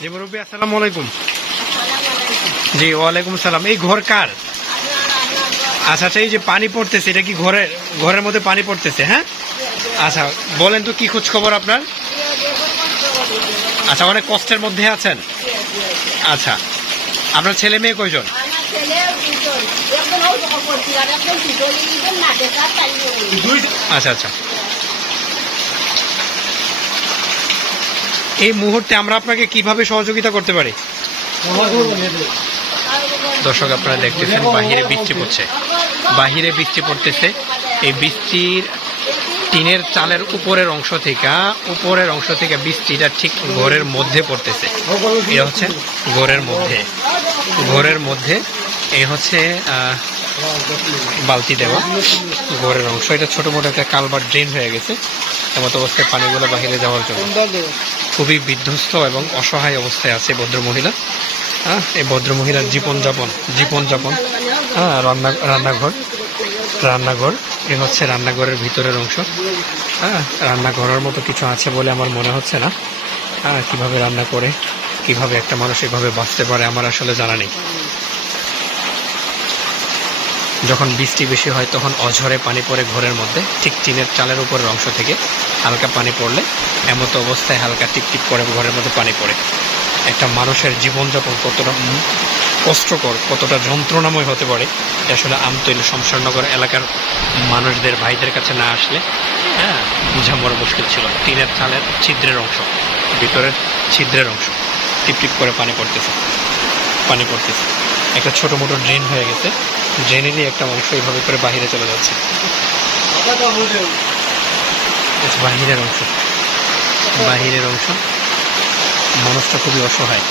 জি মুরব্বী, আসসালামু আলাইকুম। জি ওয়ালাইকুম সালাম। এই ঘর কার? আচ্ছা আচ্ছা, এই যে পানি পড়তেছে, এটা কি ঘরের মধ্যে পানি পড়তেছে? হ্যাঁ, আচ্ছা বলেন তো কি খোঁজ খবর আপনার? আচ্ছা, অনেক কষ্টের মধ্যে আছেন। আচ্ছা, আপনার ছেলে মেয়ে কয়জন? আচ্ছা আচ্ছা, এই মুহূর্তে আমরা আপনাকে কিভাবে সহযোগিতা করতে পারি? দর্শক, আপনারা দেখতেছেন বাহিরে বৃষ্টি পড়ছে, বাহিরে বৃষ্টি পড়তেছে। এই বৃষ্টির টিনের চালের উপরের অংশ থেকে বৃষ্টিটা ঠিক ঘরের মধ্যে পড়তেছে। এটা হচ্ছে ঘরের মধ্যে এই হচ্ছে বালতি দেওয়া ঘরের অংশ। এটা ছোট মোটো একটা কালভার্ট ড্রেন হয়ে গেছে, এমত অবস্থায় পানিগুলো বাহিরে যাওয়ার জন্য। খুবই বিধ্বস্ত এবং অসহায় অবস্থায় আছে ভদ্রমহিলা। এই ভদ্রমহিলার জীবনযাপন রান্নাঘর এ হচ্ছে রান্নাঘরের ভিতরের অংশ। রান্নাঘরের মতো কিছু আছে বলে আমার মনে হচ্ছে না। কিভাবে রান্না করে, কিভাবে একটা মানুষ এভাবে বাঁচতে পারে আমার আসলে জানা নেই। যখন বৃষ্টি বেশি হয় তখন অঝরে পানি পড়ে ঘরের মধ্যে, ঠিক টিনের চালের উপরের অংশ থেকে হালকা পানি পড়লে এমতো অবস্থায় হালকা টিপটিপ করে ঘরের মধ্যে পানি পড়ে। একটা মানুষের জীবনযাপন কতটা কষ্টকর, কতটা যন্ত্রণাময় হতে পারে, আসলে আমতলী শমশাননগর এলাকার মানুষদের, ভাইদের কাছে না আসলে বোঝা বড় মুশকিল ছিল। টিনের চালের ছিদ্রের অংশ, ভিতরের ছিদ্রের অংশ টিপটিপ করে পানি পড়তেছে। একটা ছোট মোটো ড্রেন হয়ে গেছে, ড্রেনেরই একটা অংশ এইভাবে করে বাহিরে চলে যাচ্ছে। বাহিরের অংশ মানুষটা খুবই অসহায়।